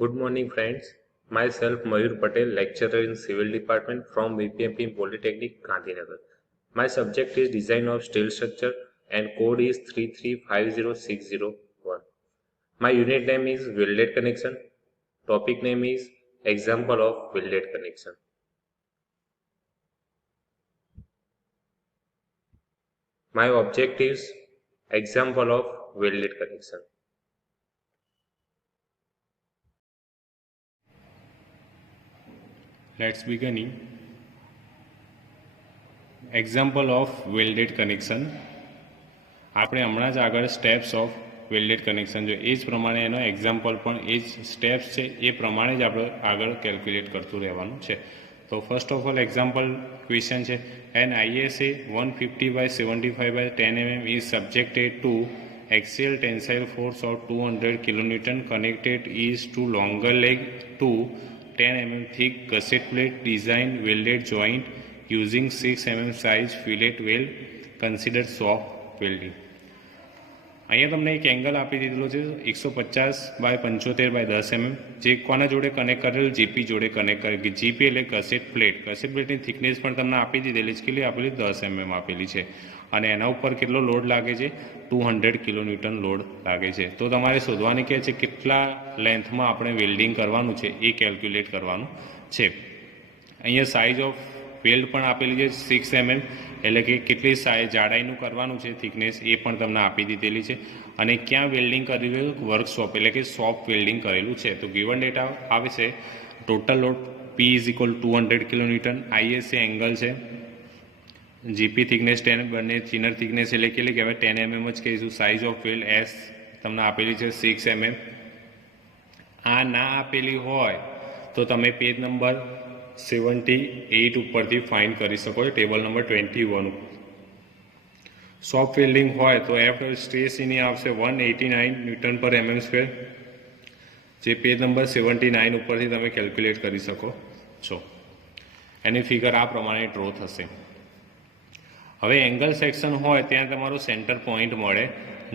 Good morning, friends. Myself Mayur Patel, lecturer in Civil Department from VPMP Polytechnic, Gandhinagar. My subject is Design of Steel Structure and code is 3350601. My unit name is Welded Connection. Topic name is Example of Welded Connection. My objectives: Example of welded connection. Let's beginning. Example of welded connection. આપણે હમણાં જ આગળ steps of welded connection જો એ જ પ્રમાણે એનો example પણ એ જ સ્ટેપ્સ છે એ પ્રમાણે જ આપણે આગળ કેલ્ક્યુલેટ કરતું રહેવાનું છે. તો first of all example question છે an ISA 150/75/10 mm is subjected to axial tensile force of 200 kN connected is to longer leg to 10 mm thick gusset plate design welded joint using 6 mm size fillet weld considered soft welding. અહીંયા તમને એક angle આપી દીધેલો છે 150/75/10 mm જે કોના જોડે connect કરેલ GP જોડે કનેક્ટ કરેલ. જીપી એટલે ગસેટ પ્લેટની થિકનેસ પણ તમને આપી દીધેલી છે કેટલી આપેલી 10 mm આપેલી છે અને એના ઉપર કેટલો લોડ લાગે છે 200 kN લોડ લાગે છે. તો તમારે શોધવાની કે છે કેટલા લેન્થમાં આપણે વેલ્ડિંગ કરવાનું છે એ કેલ્ક્યુલેટ કરવાનું છે. અહીંયા સાઇઝ ઓફ વેલ્ડ પણ આપેલી છે 6 mm એટલે કે કેટલી જાડાઈનું કરવાનું છે થિકનેસ એ પણ તમને આપી દીધેલી છે અને ક્યાં વેલ્ડિંગ કરેલું વર્કશોપ એટલે કે શોપ વેલ્ડિંગ કરેલું છે. તો ગિવન ડેટા આવે છે total load P = 200 kN, ISA angle છે, જીપી થિકનેસ 10 બંને ચિનર થિકનેસ એટલે કેટલી કહેવાય 10 mm જ કહીશું. સાઇઝ ઓફ વેલ્ડ S તમને આપેલી છે 6 mm. આ ના આપેલી હોય તો તમે પેજ નંબર 78 ઉપરથી ફાઇન્ડ કરી શકો છો, ટેબલ નંબર 21. સોફ્ટ વેલ્ડિંગ હોય તો F સ્ટ્રેસ એની આવશે 189 Nm/mm², જે પેજ નંબર 79 ઉપરથી તમે કેલ્ક્યુલેટ કરી શકો છો. એની ફિગર આ પ્રમાણે ડ્રો થશે. હવે એંગલ સેક્શન હોય ત્યાં તમારો સેન્ટર પોઈન્ટ મળે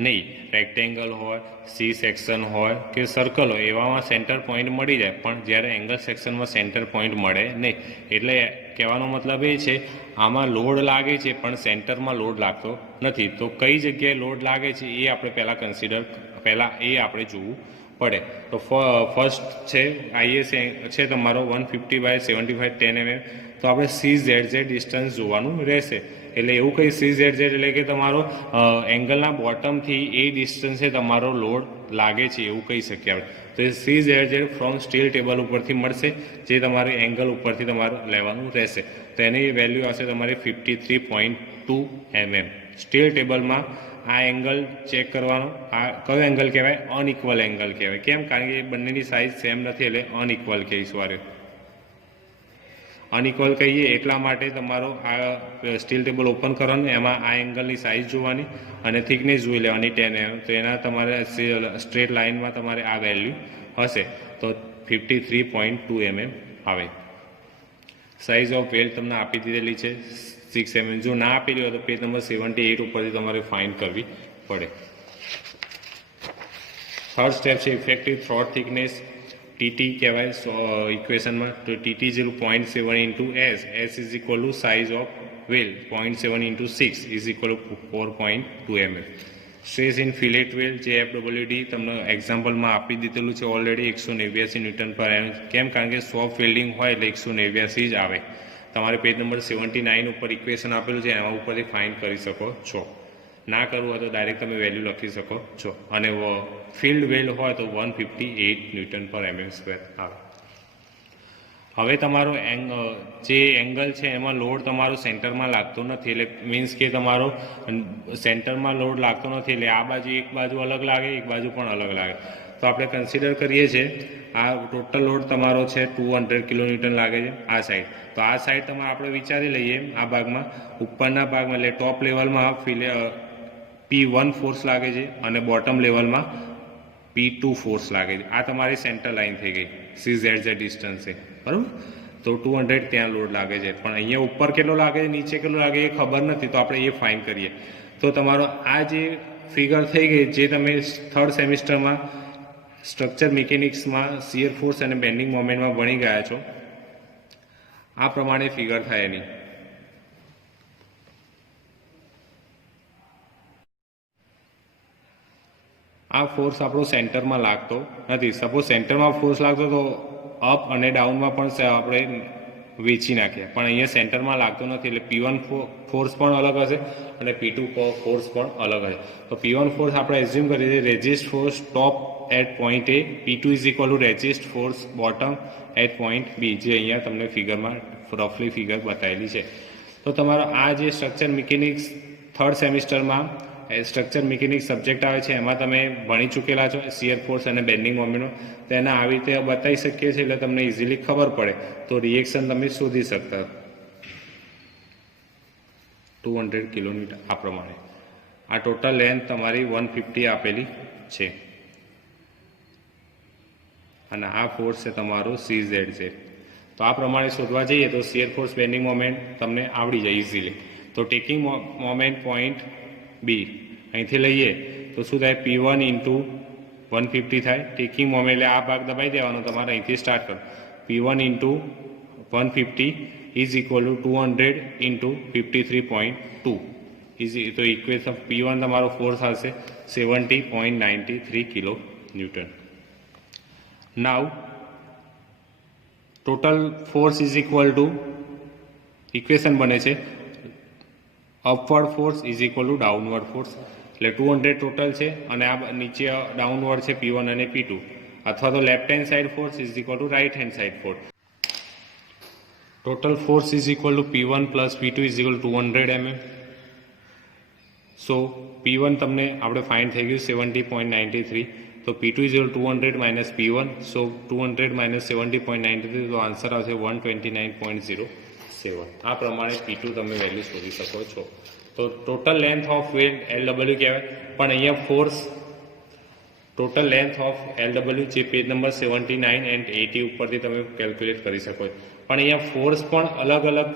નહીં. રેક્ટેંગલ હોય, સી સેક્શન હોય કે સર્કલ હોય એવામાં સેન્ટર પોઈન્ટ મળી જાય, પણ જ્યારે એંગલ સેક્શનમાં સેન્ટર પોઈન્ટ મળે નહીં. એટલે કહેવાનો મતલબ એ છે આમાં લોડ લાગે છે પણ સેન્ટરમાં લોડ લાગતો નથી. તો કઈ જગ્યાએ લોડ લાગે છે એ આપણે પહેલાં એ આપણે જોવું પડે. તો ફર્સ્ટ છે ISA છે તમારો 150/75/10 mm. તો આપણે CZZ ડિસ્ટન્સ જોવાનું રહેશે. એટલે એવું કંઈ CZZ એટલે કે તમારો એંગલના બોટમથી એ ડિસ્ટન્સે તમારો લોડ લાગે છે એવું કહી શકીએ આપણે. તો એ CZZ ફ્રોમ સ્ટીલ ટેબલ ઉપરથી મળશે, જે તમારે એંગલ ઉપરથી તમારે લેવાનું રહેશે. તો એની વેલ્યુ આવશે તમારી 53.2 mm. સ્ટીલ ટેબલમાં આ એંગલ ચેક કરવાનો. આ કયો એંગલ કહેવાય? અનઇક્વલ એંગલ કહેવાય. કેમ? કારણ કે બંનેની સાઇઝ સેમ નથી એટલે અનઇક્વલ કહીશું. અનઇક્વલ કહીએ એટલા માટે તમારો આ સ્ટીલ ટેબલ ઓપન કરવાનું, એમાં આ એંગલની સાઇઝ જોવાની અને થિકનેસ જોઈ લેવાની 10 mm. તો એના તમારે સ્ટ્રેટ લાઇનમાં તમારે આ વેલ્યુ હશે તો 53.2 mm આવે. સાઇઝ ઓફ વેલ્ડ તમને આપી દીધેલી છે 6 mm. જો ના આપેલી હોય તો પેજ નંબર 78 ઉપરથી તમારે ફાઇન્ડ કરવી પડે. થર્ડ સ્ટેપ છે ઇફેક્ટિવ થ્રોટ થિકનેસ. TT કહેવાય ઇક્વેશનમાં. તો TT 0.7 × S. S = size of weld 0.7 × 6 = 4.2 mm. Stress in fillet weld જે FWD તમને એક્ઝામ્પલમાં આપી દીધેલું છે ઓલરેડી 189 Nm/mm. કેમ? કારણ કે સોફ્ટ વેલ્ડિંગ હોય એટલે 189 જ આવે. તમારે પેજ નંબર 79 ઉપર ઇક્વેશન આપેલું છે એના ઉપરથી ફાઇન્ડ કરી શકો છો. ના કરવું હોય તો ડાયરેક્ટ તમે વેલ્યુ લખી શકો છો. અને ફિલ્ડ વેલ્ડ હોય તો 158 Nm/mm² આવે. હવે તમારો જે એંગલ છે એમાં લોડ તમારો સેન્ટરમાં લાગતો નથી, એટલે મીન્સ કે તમારો સેન્ટરમાં લોડ લાગતો નથી એટલે આ બાજુ એક બાજુ અલગ લાગે, એક બાજુ પણ અલગ લાગે. તો આપણે કન્સિડર કરીએ છીએ આ ટોટલ લોડ તમારો છે 200 kN લાગે છે આ સાઈડ. તો આ સાઈડ તમારે આપણે વિચારી લઈએ આ ભાગમાં, ઉપરના ભાગમાં એટલે ટોપ લેવલમાં P1 ફોર્સ લાગે છે અને બોટમ લેવલમાં P2 ફોર્સ લાગે છે. આ તમારી સેન્ટર લાઇન થઈ ગઈ CZZ ડિસ્ટન્સ છે, બરાબર. તો 200 ત્યાં લોડ લાગે છે, પણ અહીંયા ઉપર કેટલો લાગે છે નીચે કેટલો લાગે એ ખબર નથી, તો આપણે એ ફાઇન્ડ કરીએ. તો તમારો આ જે ફિગર થઈ ગઈ જે તમે થર્ડ સેમિસ્ટરમાં સ્ટ્રક્ચર મિકેનિક્સમાં શિયર ફોર્સ અને બેન્ડિંગ મોમેન્ટમાં ભણી ગયા છો, આ પ્રમાણે ફિગર થાય એની. આ ફોર્સ આપણો સેન્ટરમાં લાગતો નથી. સપોઝ સેન્ટરમાં ફોર્સ લાગતો તો અપ અને ડાઉનમાં પણ આપણે વેચી નાખીએ, પણ અહીંયા સેન્ટરમાં લાગતો નથી, એટલે P1 ફોર્સ પણ અલગ હશે અને P2 ફોર્સ પણ અલગ હશે. તો P1 ફોર્સ આપણે એઝ્યુમ કરીએ છીએ resist force top eight point A, P2 is equal two resist force bottom eight point B, જે અહીંયા તમને ફિગરમાં રફલી ફિગર બતાવેલી છે. તો તમારો આ જે સ્ટ્રક્ચર મિકેનિક્સ થર્ડ સેમિસ્ટરમાં સ્ટ્રક્ચર મિકેનિક્સ સબ્જેક્ટ આવે છે, એમાં તમે ભણી ચૂકેલા છો શિયર ફોર્સ અને બેન્ડિંગ મોમેન્ટનો. તેને આવી રીતે બતાવી શકીએ છીએ એટલે તમને ઇઝીલી ખબર પડે, તો રિએક્શન તમે શોધી શકતા. 200 કિલોમીટર આ પ્રમાણે. આ ટોટલ લેન્થ તમારી 150 આપેલી છે અને આ ફોર્સ છે તમારો CZ છે. તો આ પ્રમાણે શોધવા જઈએ તો શિયર ફોર્સ બેન્ડિંગ મોમેન્ટ તમને આવડી જાય ઇઝીલી. તો ટેકિંગ મોમેન્ટ પોઈન્ટ B અહીંથી લઈએ તો શું થાય, P1 ઇન્ટુ 150 થાય. ટેકિંગ મોમેન્ટ એટલે આ ભાગ દબાઈ દેવાનો તમારે, અહીંથી સ્ટાર્ટ કરો. P1 into 150 is equal to 200 into 53.2 easy. તો ઇક્વેશન P1 તમારો ફોર્સ આવશે 70.93 kilo newton. Now total force is equal two equation બને છે upward force is equal two downward force. એટલે 200 ટોટલ છે અને આ નીચે ડાઉનવર્ડ છે P1 અને P2, અથવા તો left hand side force is equal to right hand side force. Total force is equal to P1 plus P2 is equal to 200 mm. So P1 તમને આપણે ફાઇન્ડ થઈ ગયું 70.93, તો P2 is equal 200 minus P1, so 200 minus 70.93, તો answer આવશે 129.07. આ પ્રમાણે P2 તમે વેલ્યુ શોધી શકો છો. તો total length of weld LW કહેવાય, પણ અહીંયા force total length of LW જે પેજ નંબર 79 એન્ડ 80 ઉપરથી તમે કેલ્ક્યુલેટ કરી શકો છો. પણ અહીંયા ફોર્સ પણ અલગ અલગ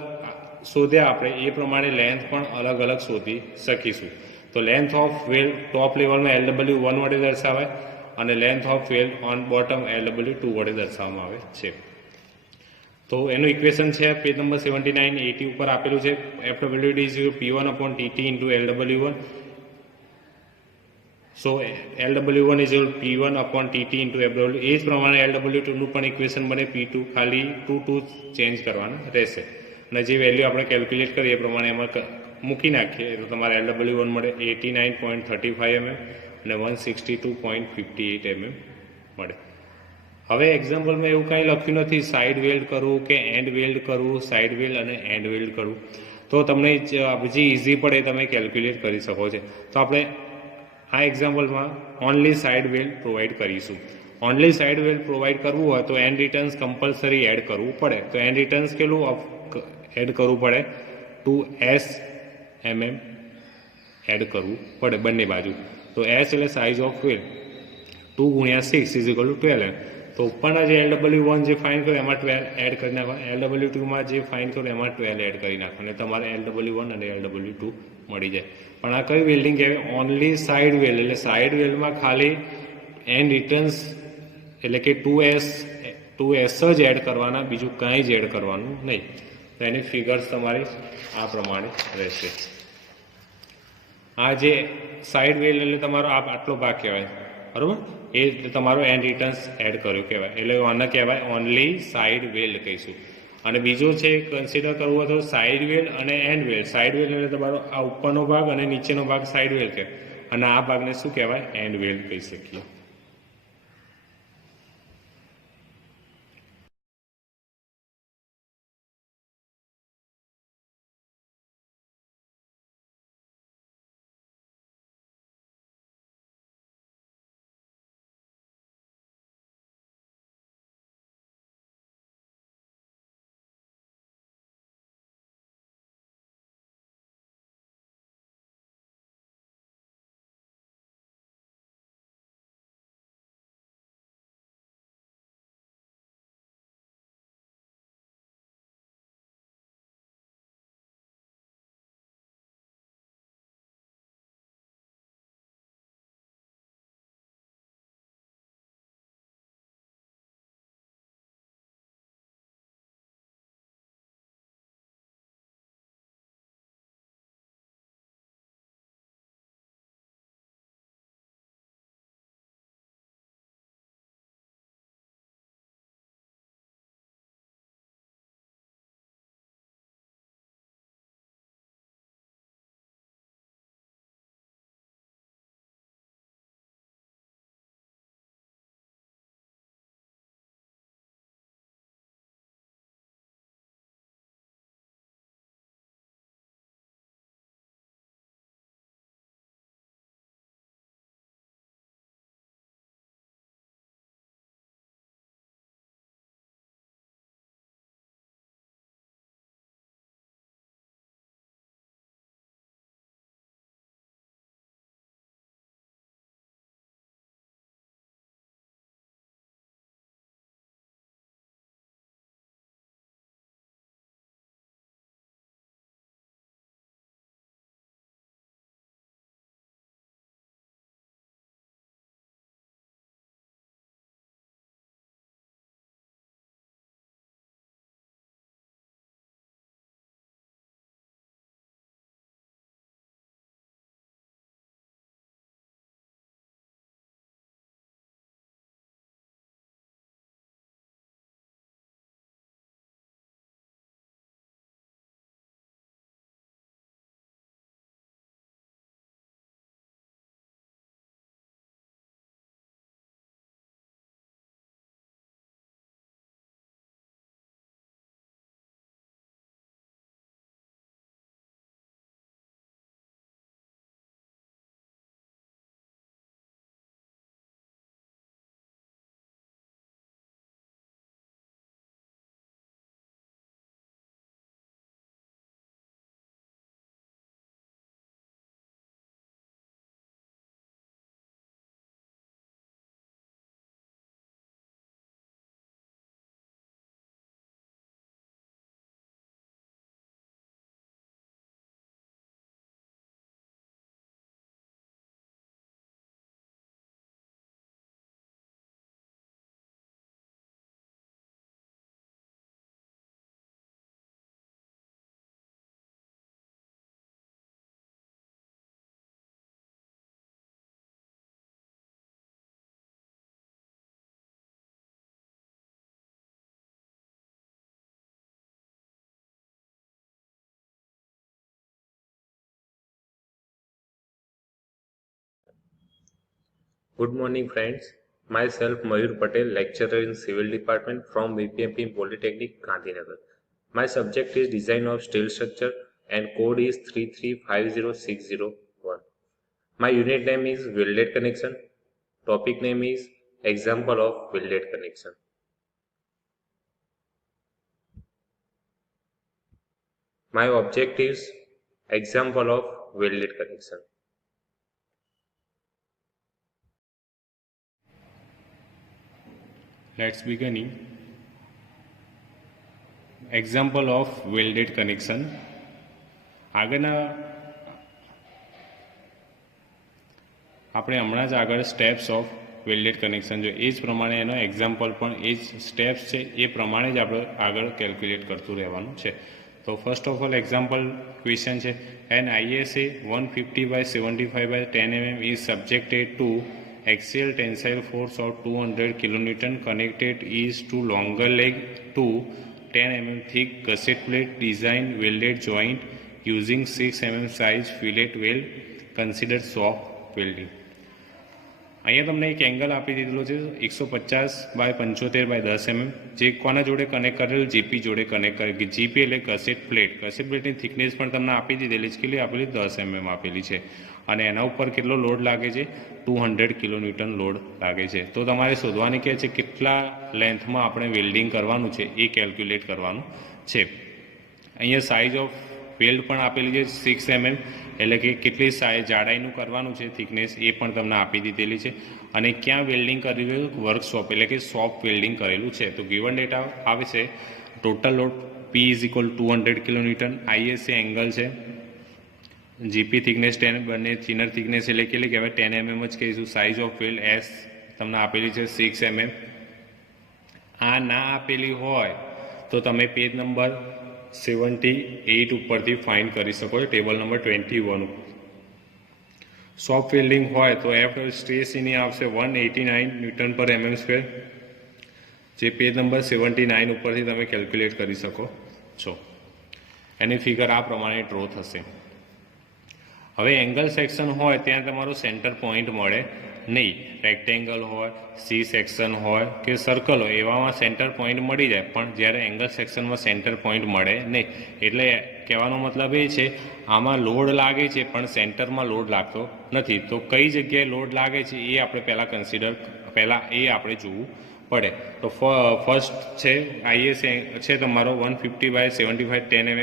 શોધ્યા આપણે, એ પ્રમાણે લેન્થ પણ અલગ અલગ શોધી શકીશું. તો લેન્થ ઓફ વેલ્ડ ટોપ લેવલમાં LW1 વડે દર્શાવાય અને length of weld on bottom LW2 વડે દર્શાવવામાં આવે છે. તો એનું ઇક્વેશન છે પેજ નંબર 79 80 ઉપર આપેલું છે. FWD is P1 upon TT into LW1. So LW1 is P1 upon TT into FW. એ જ પ્રમાણે LW2 નું પણ ઇક્વેશન બને P2, ખાલી 2 ચેન્જ કરવાના રહેશે અને જે વેલ્યુ આપણે કેલ્ક્યુલેટ કરીએ એ પ્રમાણે એમાં મૂકી નાખીએ તો તમારે LW1 મળે 89.35 mm અને 162.58 mm મળે. હવે એક્ઝામ્પલમાં એવું કાંઈ લખ્યું નથી સાઇડ વેલ્ડ કરવું કે એન્ડ વેલ્ડ કરવું, સાઇડ વેલ્ડ અને એન્ડ વેલ્ડ કરવું. તો તમને જે ઇઝી પડે તમે કેલ્ક્યુલેટ કરી શકો છો. તો આપણે આ એક્ઝામ્પલમાં ઓનલી સાઇડ વેલ્ડ પ્રોવાઈડ કરીશું. ઓનલી સાઇડ વેલ્ડ પ્રોવાઈડ કરવું હોય તો એન્ડ રિટર્ન્સ કમ્પલસરી એડ કરવું પડે. તો એન્ડ રિટર્ન્સ કેટલું એડ કરવું પડે, 2S mm એડ કરવું પડે બંને બાજુ. તો S એટલે સાઇઝ ઓફ વેલ્ડ, 2 ગુણ્યા 6 ઇઝ ઇક્વલ ટુ 12 mm. તો ઉપરના જે LW1 જે ફાઇન્ડ કર્યું એમાં 12 એડ કરી નાખવા, LW2માં જે ફાઇન્ડ કર્યું એમાં 12 એડ કરી નાખવા અને તમારે LW1 અને LW2 મળી જાય. પણ આ કઈ વેલ્ડિંગ કહેવાય, ઓનલી સાઇડ વેલ્ડ. એટલે સાઇડ વેલ્ડમાં ખાલી એન્ડ રિટર્ન્સ એટલે કે 2S જ એડ કરવાના, બીજું કાંઈ જ એડ કરવાનું નહીં. તો એની ફિગર્સ તમારી આ પ્રમાણે રહેશે. આ જે સાઇડ વેલ્ડ એટલે તમારો આટલો ભાગ કહેવાય, બરાબર, એ તમારો એન્ડ રિટર્ન્સ એડ કર્યો કહેવાય, એટલે આને કહેવાય ઓનલી સાઇડ વેલ્ડ કહીશું. અને બીજો છે કન્સિડર કરવું હોય તો સાઇડ વેલ્ડ અને એન્ડ વેલ્ડ. સાઇડ વેલ્ડ એટલે તમારો આ ઉપરનો ભાગ અને નીચેનો ભાગ સાઇડ વેલ્ડ કહેવાય અને આ ભાગને શું કહેવાય, એન્ડ વેલ્ડ કહી શકીએ. Good morning, friends. Myself Mayur Patel, lecturer in Civil Department from VPMP Polytechnic, Gandhinagar. My subject is Design of Steel Structure and code is 3350601. My unit name is Welded Connection. Topic name is Example of Welded Connection. My object is Example of Welded Connection. Let's beginning. Example of welded connection. આગળના આપણે હમણાં જ આગળ steps of welded connection જો એ જ પ્રમાણે એનો example પણ એ જ સ્ટેપ્સ છે એ પ્રમાણે જ આપણે આગળ કેલ્ક્યુલેટ કરતું રહેવાનું છે. તો first of all example question છે an ISA 150/75/10 mm is subjected to axial tensile force of 200 kN connected is to longer leg to 10 mm thick gusset plate design welded joint using 6 mm size fillet weld considered soft welding. અહીંયા તમને એક angle આપી દીધેલો છે 150/75/10 mm જે કોના જોડે connect કરેલ GP જોડે કનેક્ટ કરેલ GP એટલે ગસેટ પ્લેટની થિકનેસ પણ તમને આપી દીધેલી છે કેટલી આપેલી 10 mm આપેલી છે અને એના ઉપર કેટલો લોડ લાગે છે 200 kN લોડ લાગે છે. તો તમારે શોધવાની કે છે કેટલા લેન્થમાં આપણે વેલ્ડિંગ કરવાનું છે એ કેલ્ક્યુલેટ કરવાનું છે. અહીંયા સાઇઝ ઓફ વેલ્ડ પણ આપેલી છે 6 mm એટલે કે કેટલી જાડાઈનું કરવાનું છે થિકનેસ એ પણ તમને આપી દીધેલી છે અને ક્યાં વેલ્ડિંગ કરેલું વર્કશોપ એટલે કે શોપ વેલ્ડિંગ કરેલું છે. તો ગિવન ડેટા આવે છે total load P = 200 kN, ISA angle છે, GP થિકનેસ 10 બંને થિનર થિકનેસ એટલે કેટલી કહેવાય 10 mm જ કહીશું. સાઇઝ ઓફ વેલ્ડ S તમને આપેલી છે 6 mm. આ ના આપેલી હોય તો તમે પેજ નંબર 78 ઉપરથી ફાઇન્ડ કરી શકો છો ટેબલ નંબર 21 ઉપર. સોફ્ટ વેલ્ડિંગ હોય તો F સ્ટ્રેસ એની આવશે 189 Nm/mm², જે પેજ નંબર 79 ઉપરથી તમે કેલ્ક્યુલેટ કરી શકો છો. એની ફિગર આ પ્રમાણે ડ્રો થશે. હવે એંગલ સેક્શન હોય ત્યાં તમારો સેન્ટર પોઈન્ટ મળે નહીં. રેક્ટેંગલ હોય, સી સેક્શન હોય કે સર્કલ હોય એવામાં સેન્ટર પોઈન્ટ મળી જાય પણ જ્યારે એંગલ સેક્શનમાં સેન્ટર પોઈન્ટ મળે નહીં. એટલે કહેવાનો મતલબ એ છે આમાં લોડ લાગે છે પણ સેન્ટરમાં લોડ લાગતો નથી. તો કઈ જગ્યાએ લોડ લાગે છે એ આપણે પહેલાં એ આપણે જોવું પડે. તો ફર્સ્ટ છે ISA છે તમારો 150/75/10 mm.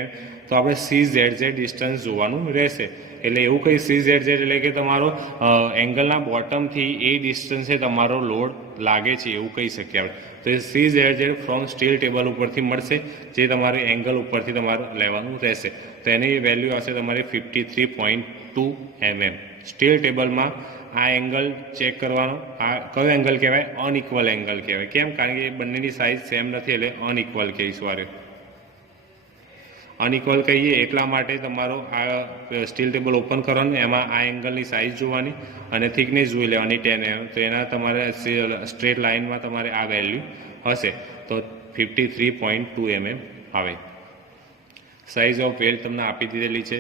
તો આપણે CZZ ડિસ્ટન્સ જોવાનું રહેશે. એટલે એવું કંઈ CZZ એટલે કે તમારો એંગલના બોટમથી એ ડિસ્ટન્સે તમારો લોડ લાગે છે એવું કહી શકીએ આપણે. તો એ CZZ ફ્રોમ સ્ટીલ ટેબલ ઉપરથી મળશે જે તમારે એંગલ ઉપરથી તમારે લેવાનું રહેશે. તો એની વેલ્યુ આવશે તમારે 53.2 mm. સ્ટીલ ટેબલમાં આ એંગલ ચેક કરવાનો. આ કયો એંગલ કહેવાય? અનઇક્વલ એંગલ કહેવાય. કેમ? કારણ કે બંનેની સાઇઝ સેમ નથી એટલે અનઇક્વલ કહીશું. આરે અનઇક્વલ કહીએ એટલા માટે તમારો આ સ્ટીલ ટેબલ ઓપન કરવાનું, એમાં આ એંગલની સાઇઝ જોવાની અને થિકનેસ જોઈ લેવાની 10 mm. તો એના તમારે સ્ટ્રેટ લાઇનમાં તમારે આ વેલ્યુ હશે તો 53.2 mm આવે. સાઇઝ ઓફ વેલ્ડ તમને આપી દીધેલી છે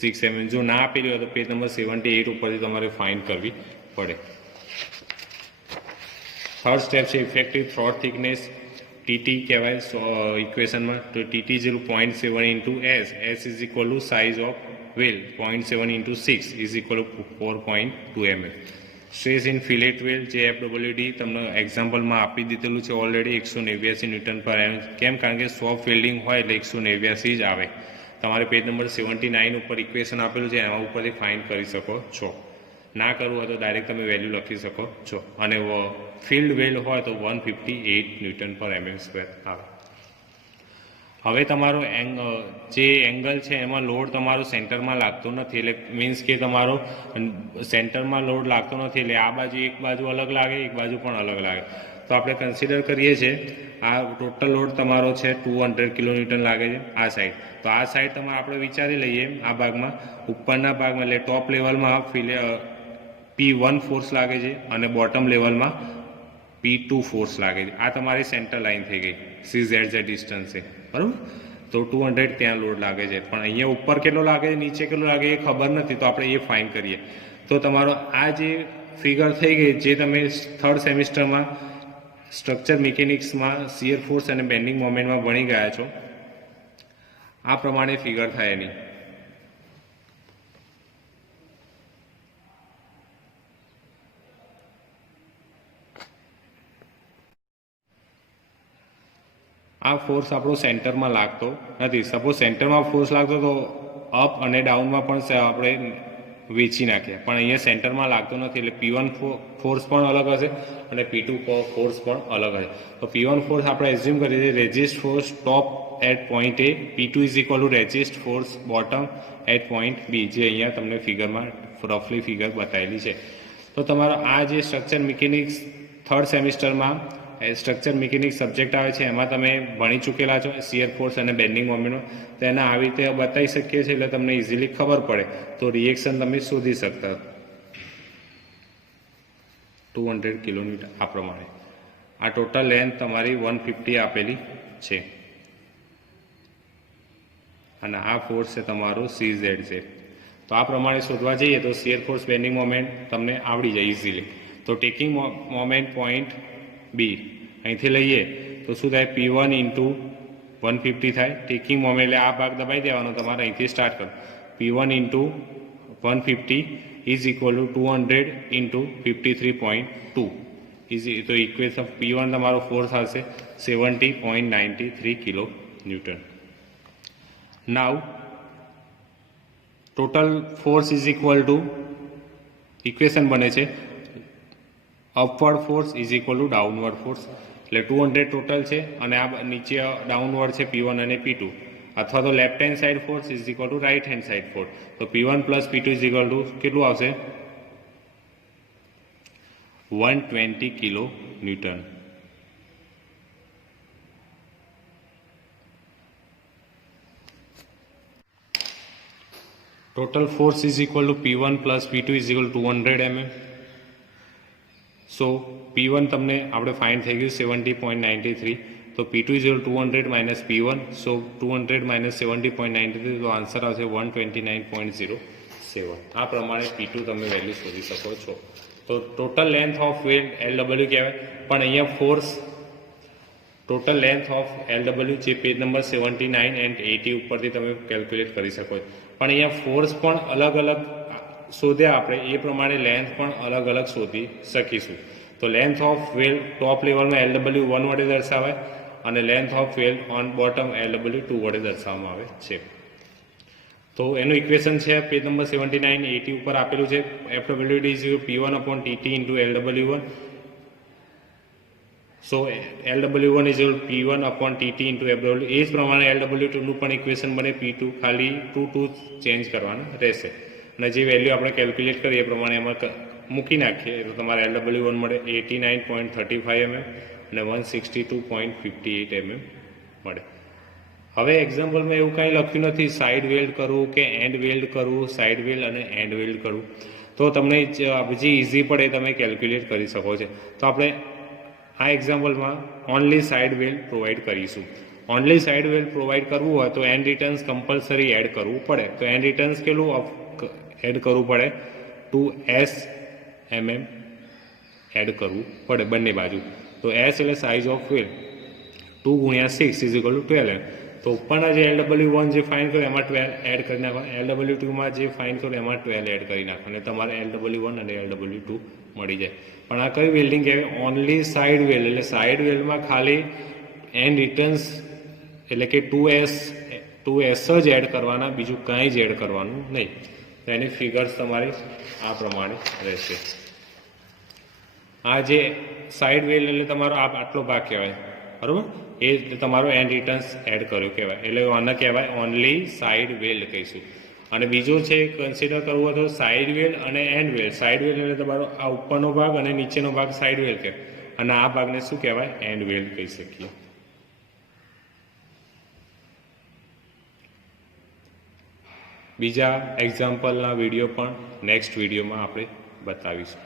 6 mm. જો ના આપેલી હોય તો પેજ નંબર 78 ઉપરથી તમારે ફાઇન્ડ કરવી પડે. થર્ડ સ્ટેપ છે ઇફેક્ટિવ થ્રોટ થિકનેસ. TT કહેવાય ઇક્વેશનમાં. તો TT 0.7 × S is equal to size of weld 0.7 × 6 is equal to 4.2 mm. Stress in fillet weld જે FWD તમને એક્ઝામ્પલમાં આપી દીધેલું છે ઓલરેડી 189 Nm/mm. કેમ? કારણ કે સોફ્ટ વેલ્ડિંગ હોય એટલે 189 જ આવે. તમારે પેજ નંબર 79 ઉપર ઇક્વેશન આપેલું છે એના ઉપરથી ફાઇન્ડ કરી શકો છો. ના કરવું હોય તો ડાયરેક્ટ તમે વેલ્યુ લખી શકો છો. અને ફિલ્ડ વેલ્ડ હોય તો 158 Nm/mm² આવે. હવે તમારો જે એંગલ છે એમાં લોડ તમારો સેન્ટરમાં લાગતો નથી. એટલે મીન્સ કે તમારો સેન્ટરમાં લોડ લાગતો નથી એટલે આ બાજુ એક બાજુ અલગ લાગે, એક બાજુ પણ અલગ લાગે. તો આપણે કન્સિડર કરીએ છીએ આ ટોટલ લોડ તમારો છે 200 kN લાગે છે આ સાઈડ. તો આ સાઈડ તમારે આપણે વિચારી લઈએ આ ભાગમાં ઉપરના ભાગમાં એટલે ટોપ લેવલમાં P1 ફોર્સ લાગે છે અને બોટમ લેવલમાં P2 ફોર્સ લાગે છે. આ તમારી સેન્ટર લાઇન થઈ ગઈ CZZ ડિસ્ટન્સ છે, બરાબર. તો 200 ત્યાં લોડ લાગે છે પણ અહીંયા ઉપર કેટલો લાગે છે નીચે કેટલો લાગે એ ખબર નથી. તો આપણે એ ફાઇન કરીએ. તો તમારો આ જે ફિગર થઈ ગઈ જે તમે થર્ડ સેમિસ્ટરમાં સ્ટ્રક્ચર મિકેનિક્સમાં શિયર ફોર્સ અને બેન્ડિંગ મોમેન્ટમાં ભણી ગયા છો. આ પ્રમાણે ફિગર થાય એની. આ ફોર્સ આપણો સેન્ટરમાં લાગતો નથી. સપોઝ સેન્ટરમાં ફોર્સ લાગતો તો અપ અને ડાઉનમાં પણ આપણે વેચી નાખ્યા, પણ અહીંયા સેન્ટરમાં લાગતો નથી એટલે P1 ફોર્સ પણ અલગ હશે અને P2 ફોર્સ પણ અલગ હશે. તો P1 ફોર્સ આપણે એઝ્યુમ કરીએ છીએ resist force top eight point A, P2 is equal two resist force bottom eight point B, જે અહીંયા તમને ફિગરમાં રફલી ફિગર બતાવેલી છે. તો તમારો આ જે સ્ટ્રક્ચર મિકેનિક્સ થર્ડ સેમિસ્ટરમાં સ્ટ્રક્ચર મિકેનિક્સ સબ્જેક્ટ આવે છે એમાં તમે ભણી ચૂકેલા છો શિયર ફોર્સ અને બેન્ડિંગ મોમેન્ટમાં, તો એને આવી રીતે બતાવી શકીએ છીએ એટલે તમને ઇઝીલી ખબર પડે તો રિએક્શન તમે શોધી શકતા. 200 કિલોમીટર આ પ્રમાણે. આ ટોટલ લેન્થ તમારી 150 આપેલી છે અને આ ફોર્સ છે તમારો CZ છે. તો આ પ્રમાણે શોધવા જઈએ તો શિયર ફોર્સ બેન્ડિંગ મોમેન્ટ તમને આવડી જાય ઇઝીલી. તો ટેકિંગ મોમેન્ટ પોઈન્ટ B અહીંથી લઈએ તો શું થાય, P1 ઇન્ટુ 150 થાય. ટેકિંગ મોમેન્ટ એટલે આ ભાગ દબાઈ દેવાનો તમારે, અહીંથી સ્ટાર્ટ કરો. P1 into 150 is equal to 200 into 53.2 easy. તો ઇક્વેશન P1 તમારો ફોર્સ આવશે 70.93 kilo newton. Now total force is equal two equation બને છે upward force is equal two downward force. એટલે 200 ટોટલ છે અને આ નીચે ડાઉનવર્ડ છે P1 અને P2, અથવા તો left hand side force is equal to right hand side force. તો P1 plus P2 is equal two કેટલું આવશે, 120 kilo newton. Total force is equal to P1 plus P2 is equal to 200 mm. So P1 તમને આપણે find થઈ ગયું 70.93, તો P2 is equal 200 minus P1, so 200 minus 70.93, તો answer આવશે 129.07. આ પ્રમાણે P2 તમે વેલ્યુ શોધી શકો છો. તો total length of weld LW કહેવાય, પણ અહીંયા force total length of LW જે પેજ નંબર 79 એન્ડ 80 ઉપરથી તમે કેલ્ક્યુલેટ કરી શકો છો. પણ અહીંયા ફોર્સ પણ અલગ અલગ શોધ્યા આપણે, એ પ્રમાણે લેન્થ પણ અલગ અલગ શોધી શકીશું. તો લેન્થ ઓફ વેલ્ડ ટોપ લેવલમાં LW1 વડે દર્શાવાય અને length of weld on bottom LW2 વડે દર્શાવવામાં આવે છે. તો એનું ઇક્વેશન છે પેજ નંબર 79 80 ઉપર આપેલું છે. FWD is P1 upon TT into LW1. So LW1 is P1 upon TT into FW. એ જ પ્રમાણે LW2 નું પણ ઇક્વેશન બને P2, ખાલી 2 ચેન્જ કરવાના રહેશે અને જે વેલ્યુ આપણે કેલ્ક્યુલેટ કરીએ એ પ્રમાણે એમાં મૂકી નાખીએ તો તમારે LW1 મળે 89.35 mm અને 162.58 mm મળે. હવે એક્ઝામ્પલમાં એવું કાંઈ લખ્યું નથી સાઇડ વેલ્ડ કરવું કે એન્ડ વેલ્ડ કરવું, સાઇડ વેલ્ડ અને એન્ડ વેલ્ડ કરવું, તો તમને જે ઇઝી પડે તમે કેલ્ક્યુલેટ કરી શકો છો. તો આપણે આ એક્ઝામ્પલમાં ઓનલી સાઇડ વેલ્ડ પ્રોવાઈડ કરીશું. ઓનલી સાઇડ વેલ્ડ પ્રોવાઈડ કરવું હોય તો એન્ડ રિટર્ન્સ કમ્પલસરી એડ કરવું પડે. તો એન્ડ રિટર્ન્સ કેટલું એડ કરવું પડે, 2S mm એડ કરવું પડે બંને બાજુ. તો S એટલે સાઇઝ ઓફ વેલ, 2 ગુણ્યા 6 ઇઝ ઇક્વલ ટુ 12 mm. તો ઉપરના જે LW1 જે ફાઇન્ડ કર્યું એમાં 12 એડ કરી નાખવાનું, LW2માં જે ફાઇન્ડ કર્યું એમાં 12 એડ કરી નાખવાનું, તમારે LW1 અને LW2 મળી જાય. પણ આ કઈ વેલ્ડિંગ કહેવાય, ઓનલી સાઇડ વેલ્ડ. એટલે સાઇડ વેલ્ડમાં ખાલી એન્ડ રિટર્ન્સ એટલે કે 2S જ એડ કરવાના, બીજું કાંઈ જ એડ કરવાનું નહીં. તો એની ફિગર્સ તમારી આ પ્રમાણે રહેશે. આ જે સાઇડ વેલ્ડ એટલે તમારો આટલો ભાગ કહેવાય, બરાબર, એ તમારો એન્ડ રિટર્ન્સ એડ કર્યો કહેવાય, એટલે આને કહેવાય ઓનલી સાઇડ વેલ્ડ કહીશું. અને બીજો છે કન્સિડર કરવું હોય તો સાઇડ વેલ્ડ અને એન્ડ વેલ્ડ. સાઇડ વેલ્ડ એટલે તમારો આ ઉપરનો ભાગ અને નીચેનો ભાગ સાઇડ વેલ્ડ કહેવાય, અને આ ભાગને શું કહેવાય, એન્ડ વેલ્ડ કહી શકીએ. બીજા એક્ઝામ્પલના વિડીયો પણ નેક્સ્ટ વિડીયોમાં આપણે બતાવીશું.